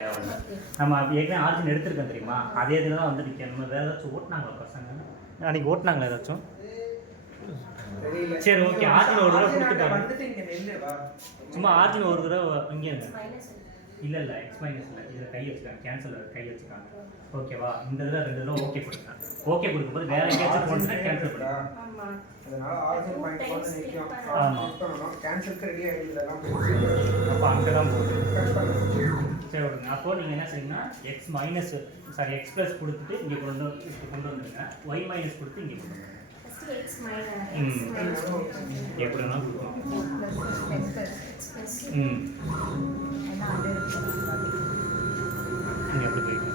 நம்ம ஏற்கனவே ஆர்ஜின் எடுத்துருக்கோம் தெரியுமா, அதே இதில் தான் வந்து நிற்க. நம்ம வேறு ஏதாச்சும் ஓட்டினாங்களா பசங்க? அன்றைக்கி ஓட்டினாங்களா ஏதாச்சும்? சரி ஓகே, ஆர்ஜின் ஒரு தடவை கொடுத்துட்டாங்க. சும்மா ஆர்ஜின் ஒரு தடவை இங்கே இல்லை இல்லை எக்ஸ் மைனஸ் இல்லை, இதில் கை வச்சுக்காங்க, கேன்சல் கை வச்சுக்காங்க. ஓகேவா? இந்த இதில் 2 தடவை ஓகே கொடுத்தேன். ஓகே கொடுக்கும்போது வேறு எங்கேயாச்சும் போட்டுனா கேன்சல் பண்ணுறேன். அப்போ அங்கே தான் போகுது. சரி விடுங்க. அப்போது நீங்கள் என்ன செய்யணும்னா எக்ஸ் மைனஸ் எக்ஸ் ப்ளஸ் கொடுத்துட்டு இங்கே கொண்டு வந்துடுங்க. ஒய் மைனஸ் கொடுத்து இங்கே கொண்டு வந்துடுங்க. எப்படி வேணால் கொடுக்கலாம். நீங்கள் எப்படி போய்க்கலாம்.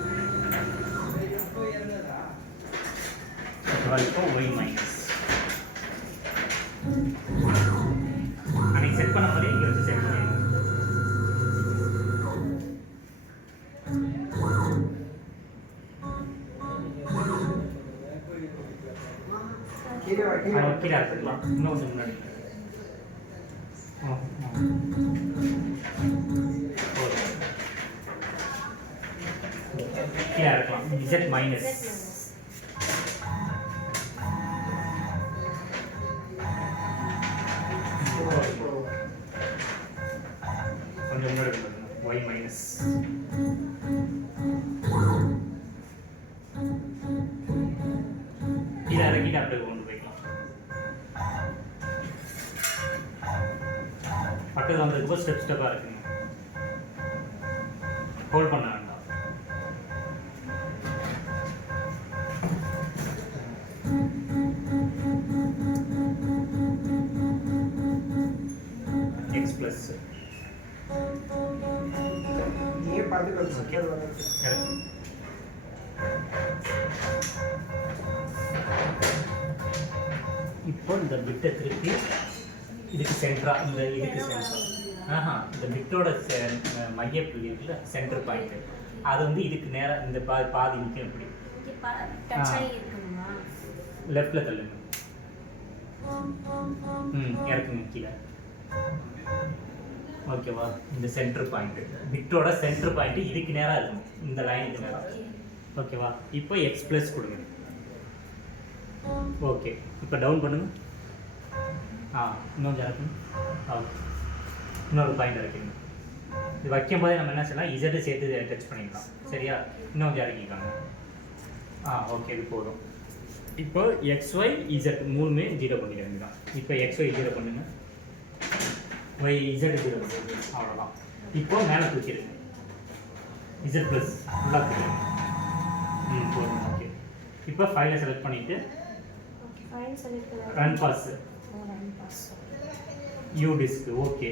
இப்போ ஒய் மைனஸ் அன்னைக்கு செட் பண்ண மாதிரி இங்கே வச்சு செட் பண்ணிடுங்க. கீழே எடுத்துக்கலாம். இன்னும் கொஞ்சம் முன்னாடி கீழே இருக்கலாம். Z மைனஸ் கொஞ்சம் முன்னாடி Y மைனஸ் கீழே இறக்கிட்டு அப்படியே கொண்டு போய்க்கலாம். பக்கத்தில் வந்ததுக்கு ஸ்டெப் ஸ்டெப்பாக இருக்குங்க. ஹோல்ட் பண்ண வேண்டாம். எக்ஸ் ப்ளஸ் இப்போ இந்த பிட்டை திருப்பி இதுக்கு சென்ட்ரா, இந்த இதுக்கு சென்ட்ரா, இந்த பிட்டோட மைய புள்ளி இருக்குல்ல, சென்டர் பாயிண்ட், அது வந்து இதுக்கு நேராக இந்த பாதி நிற்கும். இப்படி லெஃப்டில் தள்ளுங்க. இறக்குங்க கீழே. ஓகேவா? இந்த சென்டர் பாயிண்ட், பிட்டோட சென்டர் பாயிண்ட் இதுக்கு நேராக இருக்கும், இந்த லைனுக்கு நேராக. ஓகேவா? இப்போ எக்ஸ் ப்ளஸ் கொடுங்க. ஓகே, இப்போ டவுன் பண்ணுங்க. இன்னும் இறக்குங்க. இன்னொரு பாயிண்ட் இறக்கிங்க. இது வைக்கும் போதே நம்ம என்ன செய்யலாம், இசட்டு சேர்த்து டச் பண்ணிக்கலாம். சரியா? இன்னும் கொஞ்சம் இறக்கிக்காங்க. ஓகே, இது போதும். இப்போ XY Z மூணுமே 0 பண்ணிக்க வேண்டியதான். இப்போ XY 0 பண்ணுங்க, YZ 0 பண்ணுங்க. அவ்வளோதான். இப்போ மேலே தூக்கிடுங்க. Z ப்ளஸ் ஃபுல்லாக தூக்கிடுங்க. போதும். ஓகே, இப்போ ஃபைலை செலக்ட் பண்ணிவிட்டு run pass you disk. Okay.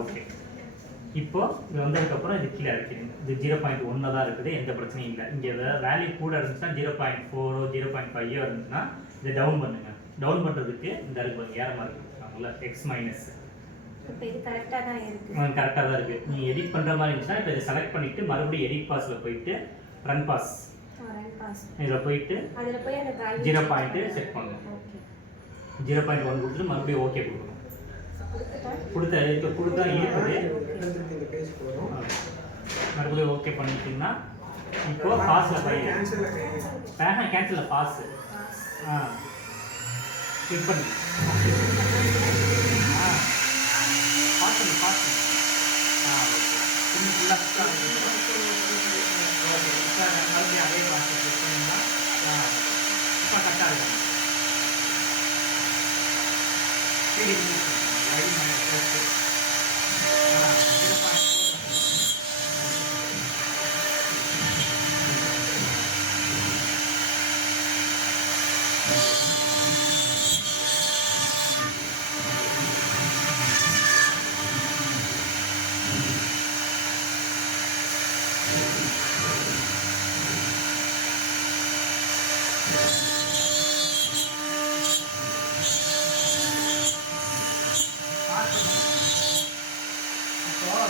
Okay. இப்போ இது வந்ததுக்கப்புறம் இது கீழே இறக்கிடுங்க. இது 0.1 தான் இருக்குது, எந்த பிரச்சனையும் இல்லை. இங்கே வேல்யூ கூட இருந்துச்சுன்னா 0.4 0.5 இருந்துச்சுன்னா இதை டவுன் பண்ணுங்க. டவுன் பண்ணுறதுக்கு இந்த இருக்கு ஏற மாதிரி கொடுத்துருக்காங்கல்ல, எக்ஸ் மைனஸ். கரெக்டாக தான் இருக்குது. நீங்கள் எடிட் பண்ணுற மாதிரி இருந்துச்சுன்னா இப்போ இதை செலக்ட் பண்ணிவிட்டு மறுபடியும் எடிட் பாஸில் போயிட்டு ரன் பாஸ் இதில் போயிட்டு 0 பாயிண்ட்டு செட் பண்ணணும். 0.1 கொடுத்துட்டு மறுபடியும் ஓகே கொடுக்கணும். கொடுத்தா இருக்குது. மறுபடியும் ஓகே பண்ணிட்டீங்கன்னா இப்போ பாஸில் போய் கேன்சலில் பாஸ் கிளிக் பண்ணி பாஸ் ஓகே. இன்னும் ஃபுல்லாக மறுபடியும் அதே பாஸ் கிளிக் பண்ணிங்கன்னா இப்போ கரெக்டாக இருக்கும்.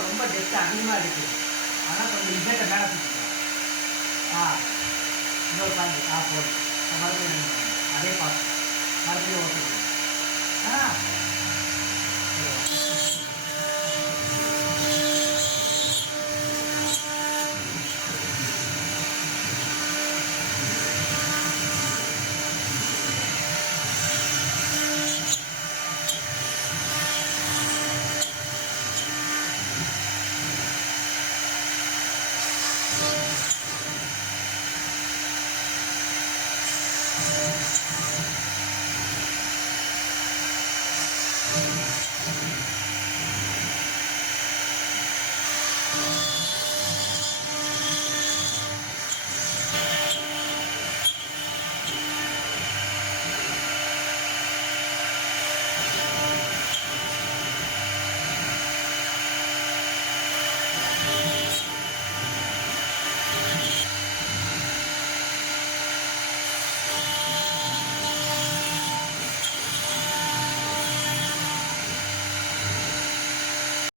ரொம்ப டெப்த் அதிகமாக இருக்குது, ஆனால் கொஞ்சம் இசட்டை மேலே தூக்கிக்கலாம். இன்னொரு பாயிண்ட் போதும். மறுபடியும் அதே பார்த்து மறுபடியும் ஓகே.